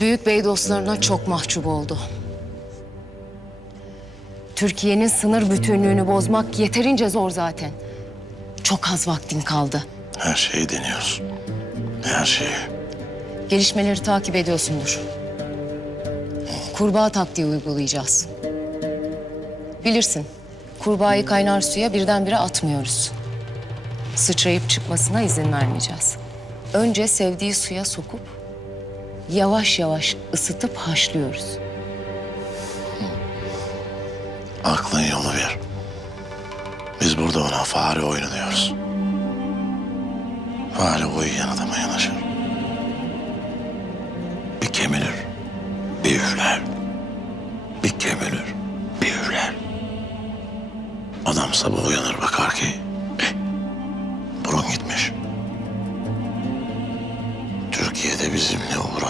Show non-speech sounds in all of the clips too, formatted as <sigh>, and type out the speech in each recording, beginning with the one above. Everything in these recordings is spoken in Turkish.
Büyük bey dostlarına çok mahcup oldu. Türkiye'nin sınır bütünlüğünü bozmak yeterince zor zaten. Çok az vaktin kaldı. Her şeyi deniyoruz. Her şeyi. Gelişmeleri takip ediyorsundur. Kurbağa taktiği uygulayacağız. Bilirsin, kurbağayı kaynar suya birdenbire atmıyoruz. Sıçrayıp çıkmasına izin vermeyeceğiz. Önce sevdiği suya sokup yavaş yavaş ısıtıp haşlıyoruz. Aklın yolu bir. Biz burada ona fare oyunu diyoruz. Fare uyuyan adama yanaşır. Bir kemirir, bir üfler. Bir kemirir, bir üfler. Adam sabah uyanır bakar ki...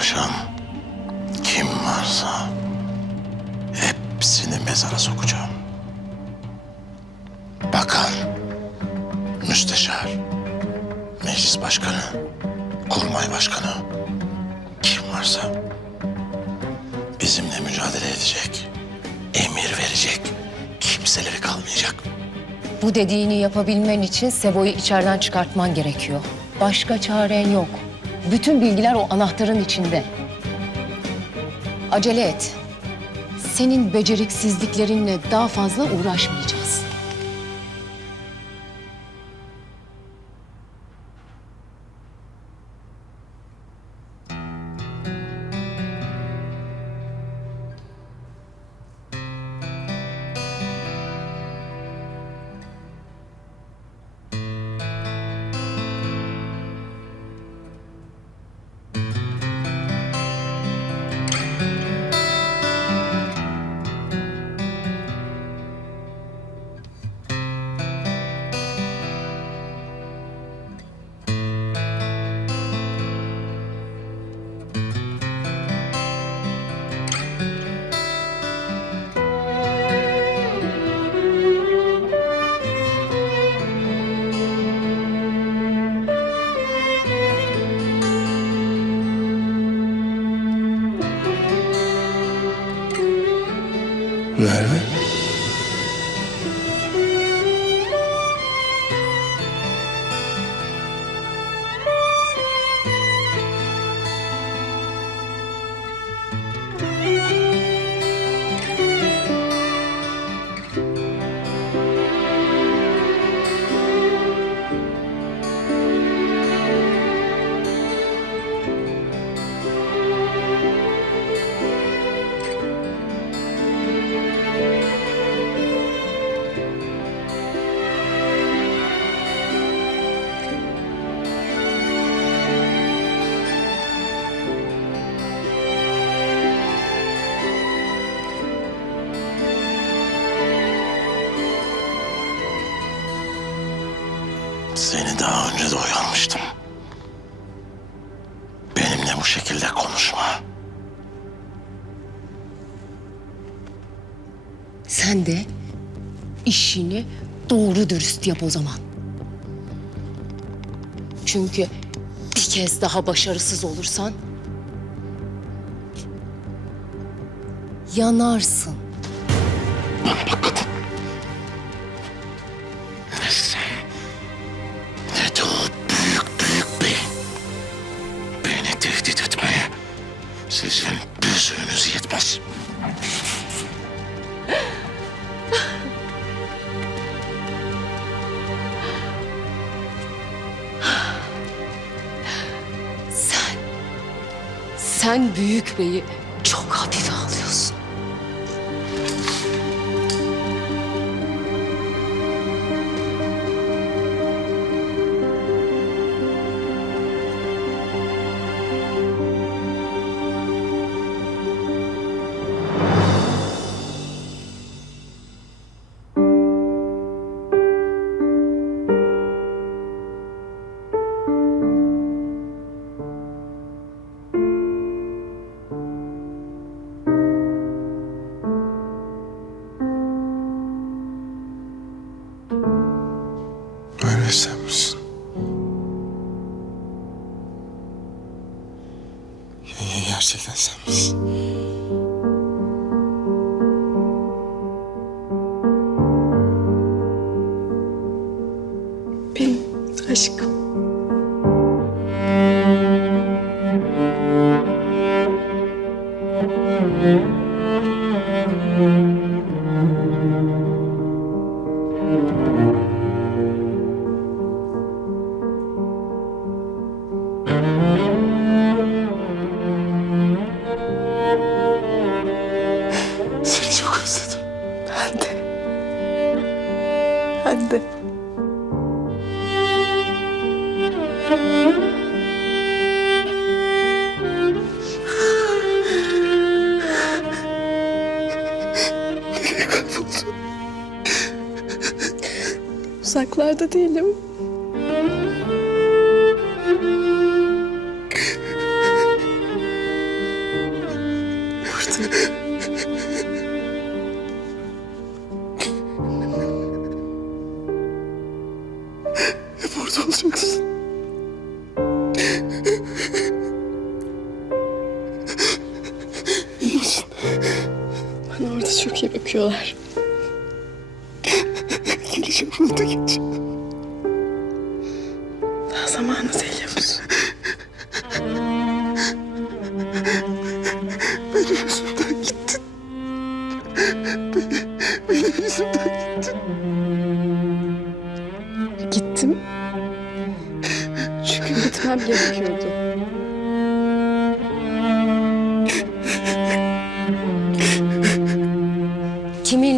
uğraşan kim varsa hepsini mezara sokacağım. Bakan, müsteşar, meclis başkanı, kurmay başkanı, kim varsa bizimle mücadele edecek, emir verecek, kimseleri kalmayacak. Bu dediğini yapabilmen için Sebo'yu içeriden çıkartman gerekiyor. Başka çaren yok. Bütün bilgiler o anahtarın içinde. Acele et. Senin beceriksizliklerinle daha fazla uğraşmayacağız. Seni daha önce de uyarmıştım. Benimle bu şekilde konuşma. Sen de işini doğru dürüst yap o zaman. Çünkü bir kez daha başarısız olursan yanarsın. Sen büyük beyi çok hafife alıyorsun. Sen misin? Ya- Gerçekten sen misin? Benim aşkım. Ben de. Uzaklarda değilim. Bakıyorlar. <laughs> Geleceğim burada geleceğim.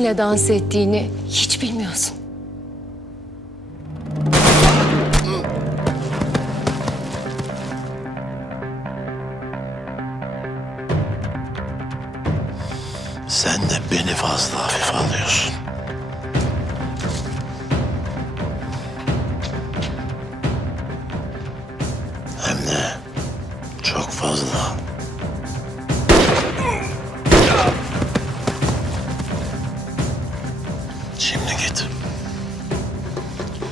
Kiminle dans ettiğini hiç bilmiyorsun. Sen de beni fazla hafife alıyorsun. Şimdi git.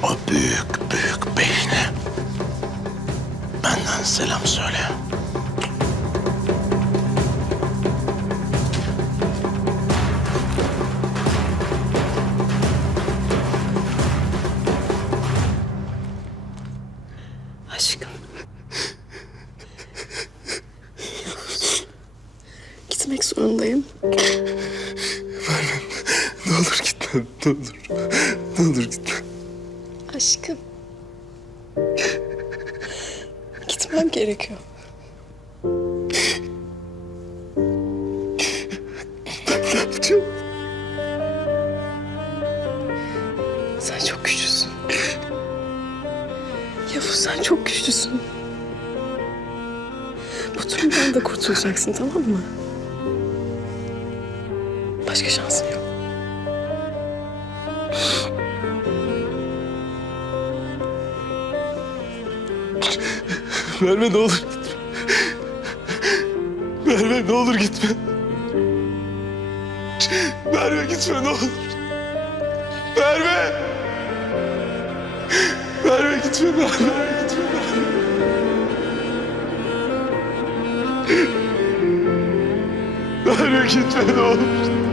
O büyük büyük beyine benden selam söyle. Aşkım. Gitmek zorundayım. Ne olur. Ne olur gitme. Aşkım. Gitmem gerekiyor. Ne yapacağım? Sen çok güçlüsün. Yavuz sen çok güçlüsün. Bu durumdan da kurtulacaksın tamam mı? Başka şansın yok. Merve ne olur gitme. Merve ne olur gitme. Merve gitme ne olur. Merve. Merve gitme Merve gitme Merve. Merve gitme ne olur.